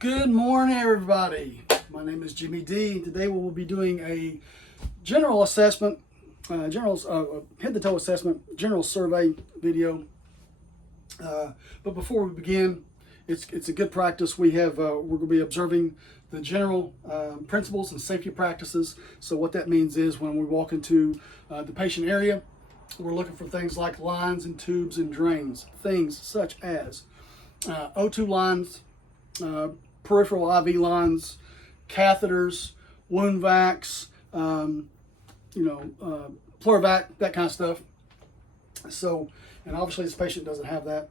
Good morning, everybody. My name is Jimmy D. Today we will be doing a general assessment, head to toe assessment, general survey video. But before we begin, it's a good practice. We're going to be observing the general principles and safety practices. So what that means is when we walk into the patient area, we're looking for things like lines and tubes and drains, things such as O2 lines, peripheral IV lines, catheters, wound vacs, Pleurovac, that kind of stuff. So, and obviously this patient doesn't have that.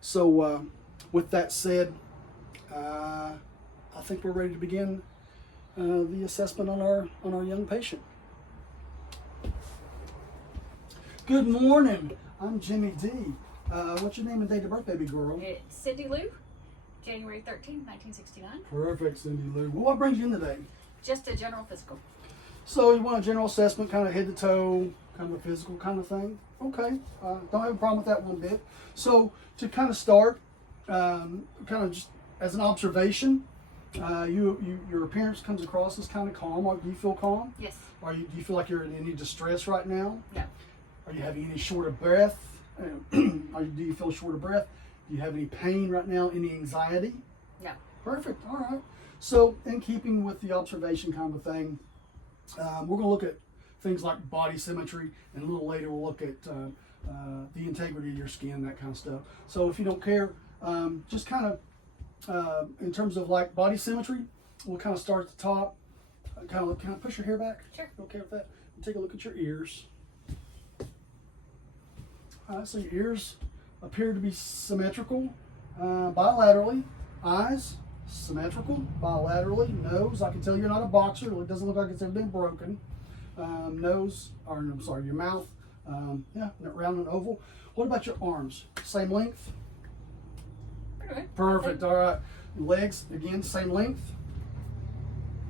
So, with that said, I think we're ready to begin the assessment on our young patient. Good morning. I'm Jimmy D. What's your name and date of birth, baby girl? It's Cindy Lou, January 13, 1969. Perfect, Cindy Lou. Well, what brings you in today? Just a general physical. So you want a general assessment, kind of head to toe, kind of a physical kind of thing? Okay, don't have a problem with that one bit. So to kind of start, kind of just as an observation, your appearance comes across as kind of calm. Do you feel calm? Yes. Do you feel like you're in any distress right now? No. Are you having any short of breath? Do you feel short of breath? Do you have any pain right now? Any anxiety? No. Perfect. All right. So, in keeping with the observation kind of a thing, we're going to look at things like body symmetry, and a little later we'll look at the integrity of your skin, that kind of stuff. So, if you don't care, just kind of in terms of like body symmetry, we'll kind of start at the top. Kind of push your hair back. Sure. You okay with that? Take a look at your ears. All right, so your ears appear to be symmetrical bilaterally. Eyes, symmetrical bilaterally. Nose, I can tell you're not a boxer. It doesn't look like it's ever been broken. Your mouth, round and oval. What about your arms? Same length? Okay. Perfect, all right. Legs, again, same length?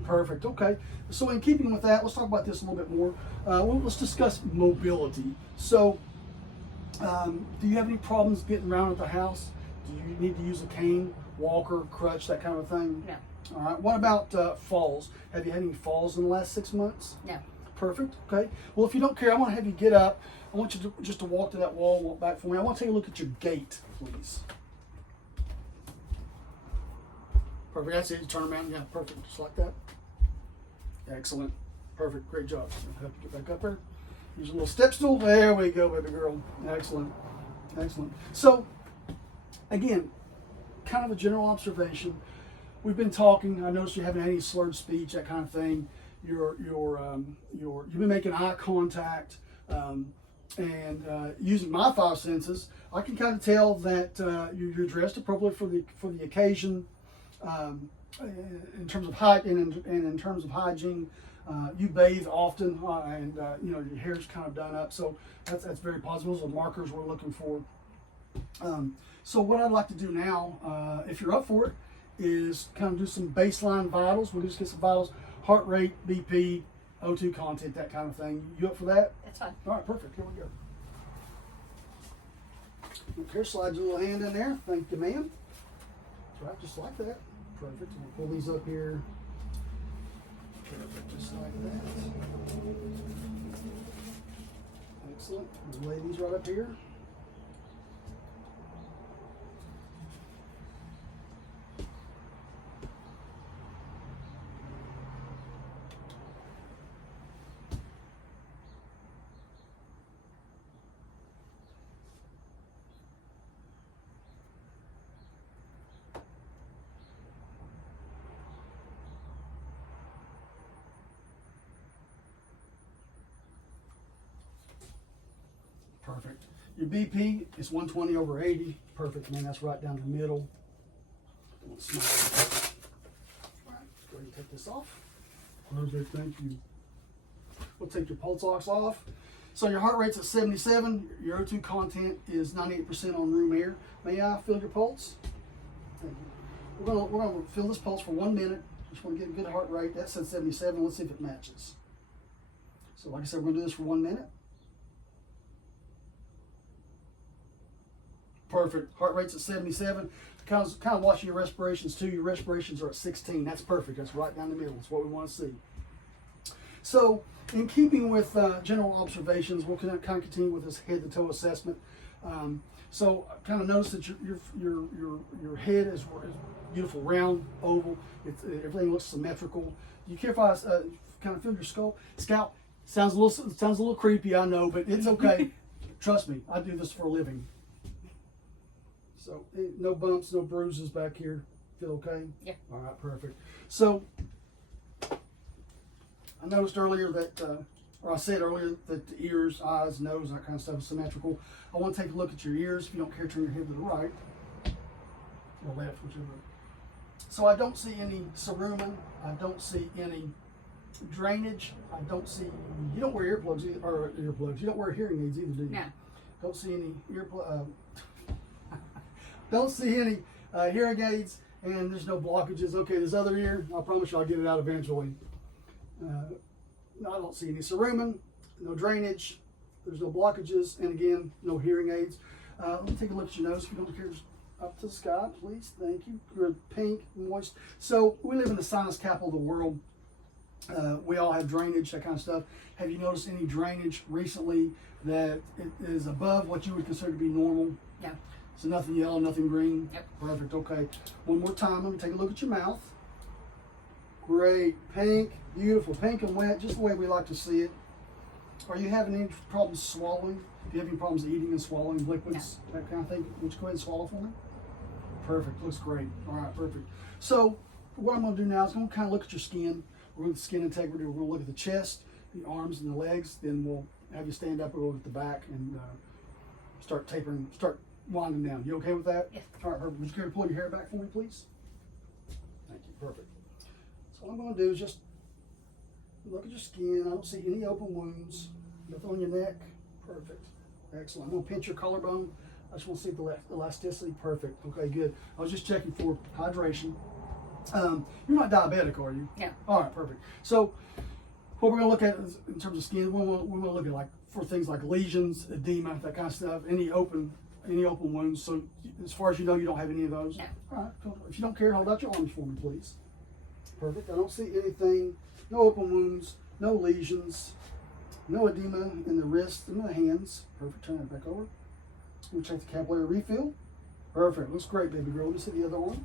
Perfect, okay. So in keeping with that, let's talk about this a little bit more. Let's discuss mobility. So, do you have any problems getting around at the house? Do you need to use a cane, walker, crutch, that kind of thing? No. All right. What about falls? Have you had any falls in the last 6 months? No. Perfect. Okay. Well, if you don't care, I want to have you get up. I want you to walk to that wall, walk back for me. I want to take a look at your gait, please. Perfect. That's it. You turn around. Yeah, perfect. Just like that. Excellent. Perfect. Great job. I'll help you get back up there. Use a little step stool. There we go, baby girl. Excellent. Excellent. So, again, kind of a general observation. We've been talking. I noticed you haven't had any slurred speech, that kind of thing. You've been making eye contact, and using my five senses, I can kind of tell that you're dressed appropriately for the occasion. In terms of height and in terms of hygiene. You bathe often, and your hair's kind of done up, so that's very positive. Those are markers we're looking for. So what I'd like to do now, if you're up for it, is kind of do some baseline vitals. We'll just get some vitals, heart rate, BP, O2 content, that kind of thing. You up for that? That's fine. All right, perfect. Here we go. Okay, slide your little hand in there. Thank you, ma'am. That's right, just like that. Perfect. We'll pull these up here. Perfect, just like that. Excellent. We'll lay these right up here. Perfect. Your BP is 120 over 80. Perfect, man. That's right down the middle. All right, go ahead and take this off. Perfect, thank you. We'll take your pulse ox off. So your heart rate's at 77. Your O2 content is 98% on room air. May I feel your pulse? Thank you. We're gonna feel this pulse for 1 minute. Just want to get a good heart rate. That said 77. Let's see if it matches. So like I said, we're gonna do this for 1 minute. perfect. Heart rate's at 77. Kind of watching your respirations too. Your respirations are at 16. That's perfect. That's right down the middle. That's what we want to see. So, in keeping with general observations, we'll kind of continue with this head to toe assessment. So, kind of notice that your head is beautiful, round, oval. Everything looks symmetrical. You care if I kind of feel your scalp? Sounds a little creepy, I know, but it's okay. Trust me, I do this for a living. So, no bumps, no bruises back here. Feel okay? Yeah. All right, perfect. So, I noticed earlier that, or I said earlier that the ears, eyes, nose, that kind of stuff is symmetrical. I want to take a look at your ears. If you don't care, turn your head to the right or left, whichever. So I don't see any cerumen. I don't see any drainage. I don't see. You don't wear earplugs or earplugs. You don't wear hearing aids either, do you? No. Don't see any don't see any hearing aids, and there's no blockages. Okay, this other ear, I promise you I'll get it out eventually. No, I don't see any cerumen, no drainage, there's no blockages, and again, no hearing aids. Let me take a look at your nose if you don't care. Just up to the sky, please. Thank you. You're pink, moist. So we live in the sinus capital of the world. We all have drainage, that kind of stuff. Have you noticed any drainage recently that it is above what you would consider to be normal? No. So nothing yellow, nothing green? Yep. Perfect, okay. One more time, let me take a look at your mouth. Great, pink, beautiful, pink and wet, just the way we like to see it. Are you having any problems swallowing? Do you have any problems eating and swallowing liquids, that kind of thing? Would you go ahead and swallow for me? Perfect, looks great. All right, perfect. So what I'm gonna do now is I'm gonna kind of look at your skin. We're gonna look at skin integrity. We're gonna look at the chest, the arms and the legs. Then we'll have you stand up. We'll look at the back and start tapering, start winding down. You okay with that? Yes. All right, perfect. Would you care to pull your hair back for me, please? Thank you, perfect. So what I'm gonna do is just look at your skin. I don't see any open wounds. Nothing on your neck. Perfect. Excellent. I'm gonna pinch your collarbone. I just want to see the elasticity. Perfect. Okay, good. I was just checking for hydration. You're not diabetic, are you? No. All right, perfect. So what we're gonna look at is, in terms of skin, we're gonna look at like for things like lesions, edema, that kind of stuff. Any open wounds. So as far as you know, you don't have any of those. No. All right. Cool. If you don't care, hold out your arms for me, please. Perfect. I don't see anything. No open wounds. No lesions. No edema in the wrists and the hands. Perfect. Turn it back over. We'll check the capillary refill. Perfect. Looks great, baby girl. Let me see the other one.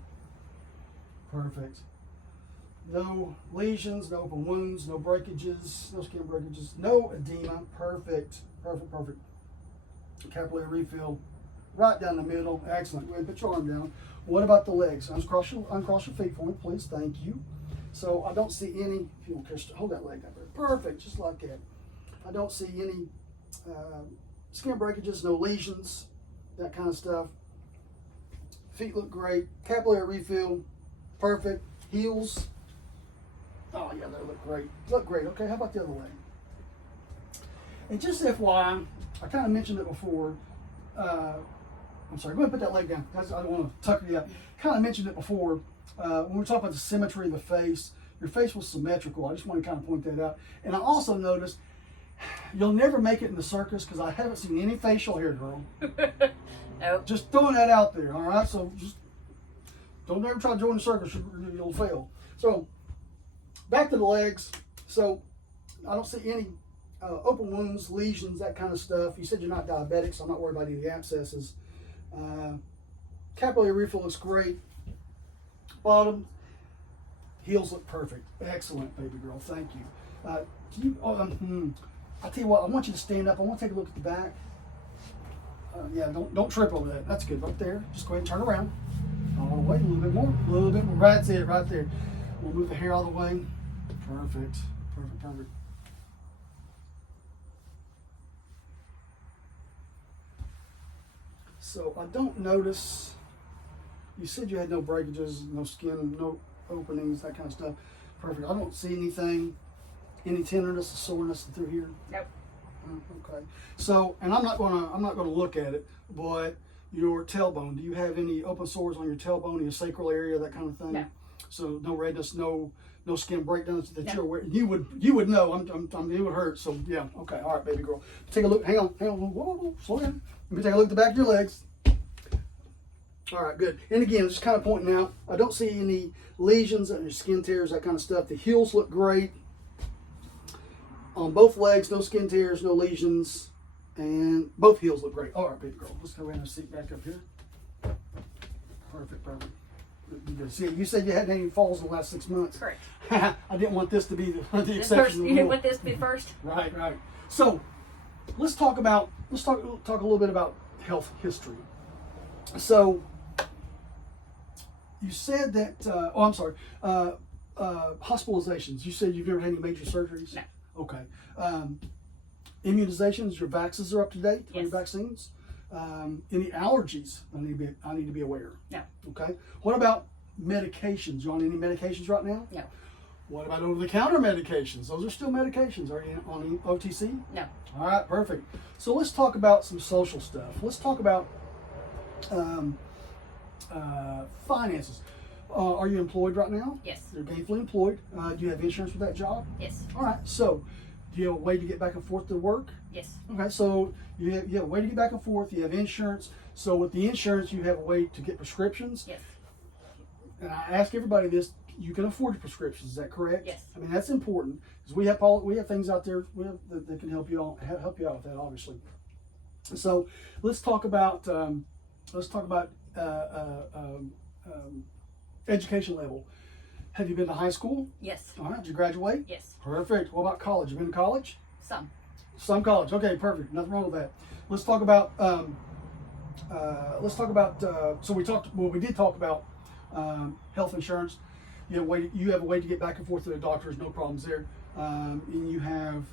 Perfect. No lesions, no open wounds, no breakages, no skin breakages, no edema. Perfect. Perfect, perfect. Capillary refill right down the middle. Excellent. Go ahead, put your arm down. What about the legs? Uncross your feet for me, please. Thank you. So I don't see any, if you don't care, hold that leg up there. Perfect, just like that. I don't see any skin breakages, no lesions, that kind of stuff. Feet look great. Capillary refill, perfect. Heels, oh yeah, they look great. Look great. Okay, how about the other leg? And just FYI, I kind of mentioned it before. I'm sorry, go ahead and put that leg down. I don't want to tuck you up. Kind of mentioned it before. When we're talking about the symmetry of the face, your face was symmetrical. I just want to kind of point that out. And I also noticed you'll never make it in the circus because I haven't seen any facial hair, girl. Nope. Just throwing that out there, all right? So just don't ever try to join the circus, you'll fail. So back to the legs. So I don't see any open wounds, lesions, that kind of stuff. You said you're not diabetic, so I'm not worried about any of the abscesses. Capillary refill looks great. Bottom, heels look perfect. Excellent, baby girl. Thank you. I'll tell you what, I want you to stand up. I want to take a look at the back. Yeah, don't trip over that. That's good. Right there. Just go ahead and turn around. All the way. A little bit more. A little bit more. That's it. Right there. We'll move the hair all the way. Perfect. Perfect. Perfect. So I don't notice. You said you had no breakages, no skin, no openings, that kind of stuff. Perfect. I don't see anything. Any tenderness or soreness through here. Nope. Okay. So, and I'm not gonna look at it, but your tailbone. Do you have any open sores on your tailbone, your sacral area, that kind of thing? No. So no redness, no skin breakdowns that No. you're aware. You would know. It would hurt. So yeah. Okay. All right, baby girl. Take a look. Hang on. Whoa. Slow down. Let me take a look at the back of your legs. All right, good. And again, just kind of pointing out, I don't see any lesions or skin tears, that kind of stuff. The heels look great. On both legs, no skin tears, no lesions, and both heels look great. All right, baby girl, let's go ahead and sit back up here. Perfect, perfect. See, you said you hadn't had any falls in the last 6 months. Correct. I didn't want this to be the This exception. first, to the you rule. want this to be first? Right, right. So let's talk a little bit about health history. So you said that. I'm sorry. Hospitalizations. You said you've never had any major surgeries. No. Okay. Immunizations. Your vaccines are up to date. Yes. Your vaccines. Any allergies? I need to be aware. No. Okay. What about medications? You on any medications right now? No. What about over-the-counter medications? Those are still medications. Are you on any OTC? No. All right, perfect. So let's talk about some social stuff. Let's talk about finances. Are you employed right now? Yes. You're gainfully employed. Do you have insurance with that job? Yes. All right. So, do you have a way to get back and forth to work? Yes. Okay. So you have a way to get back and forth. You have insurance. So with the insurance, you have a way to get prescriptions. Yes. And I ask everybody this: you can afford prescriptions. Is that correct? Yes. I mean that's important because we have things out there that can help you out with that, obviously. So let's talk about education level. Have you been to high school? Yes. All right. Did you graduate? Yes. Perfect. What about college? You been to college? Some. Some college. Okay, perfect. Nothing wrong with that. Let's talk about. So we did talk about health insurance. You have a way to get back and forth to the doctors. No problems there. And you have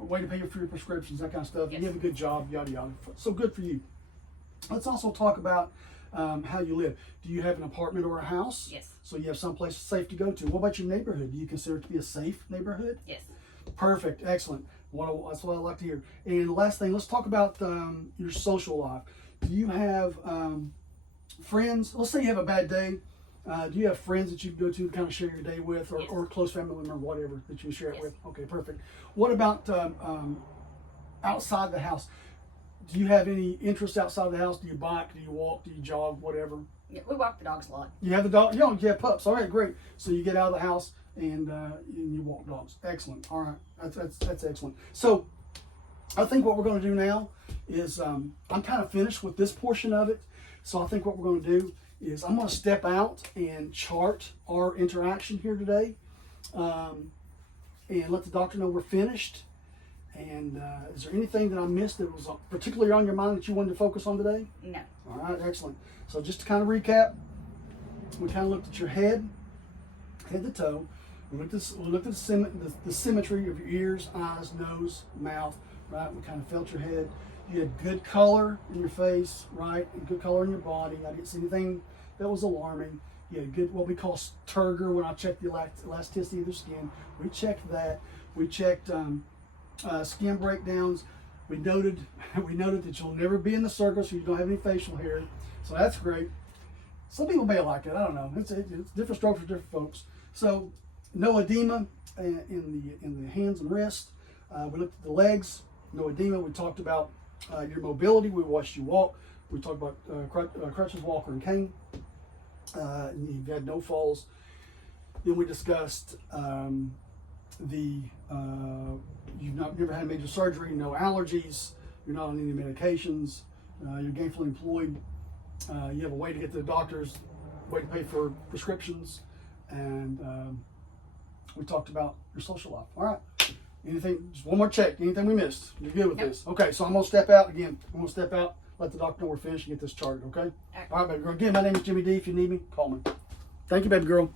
a way to pay for your prescriptions, that kind of stuff. Yes. You have a good job, yada yada. So good for you. Let's also talk about how you live. Do you have an apartment or a house? Yes. So you have someplace safe to go to. What about your neighborhood? Do you consider it to be a safe neighborhood? Yes. Perfect. Excellent. That's what I like to hear. And the last thing, let's talk about your social life. Do you have friends? Let's say you have a bad day. Do you have friends that you go to kind of share your day with, or, Yes. or a close family member, whatever, that you share it Yes. with? Okay, perfect. What about outside the house? Do you have any interest outside the house? Do you bike? Do you walk? Do you jog? Whatever. Yeah, we walk the dogs a lot. You have the dog. You have pups. All right, great. So you get out of the house and you walk dogs. Excellent. All right, that's excellent. So I think what we're going to do now is I'm kind of finished with this portion of it. So I think what we're going to do is I'm going to step out and chart our interaction here today, and let the doctor know we're finished. And is there anything that I missed that was particularly on your mind that you wanted to focus on today? No. All right, excellent. So just to kind of recap, we kind of looked at your head to toe. We looked at the symmetry of your ears, eyes, nose, mouth, right? We kind of felt your head. You had good color in your face, right? And good color in your body. I didn't see anything that was alarming. You had good, what we call turgor when I checked the elasticity of the skin. We checked that. We checked skin breakdowns. We noted that you'll never be in the circus, so you don't have any facial hair. So that's great. Some people may like it. I don't know. It's different strokes for different folks. So no edema in the hands and wrists. We looked at the legs. No edema. We talked about your mobility. We watched you walk. We talked about crutches, walker, and cane. You've had no falls. Then we discussed you've never had major surgery, no allergies, you're not on any medications, you're gainfully employed, you have a way to get to the doctors, way to pay for prescriptions, and we talked about your social life. All right. Anything, just one more check. Anything we missed? You're good with Nope. this. Okay, so I'm going to step out again. I'm going to step out, let the doctor know we're finished, and get this charted, okay? All right. All right, baby girl. Again, my name is Jimmy D. If you need me, call me. Thank you, baby girl.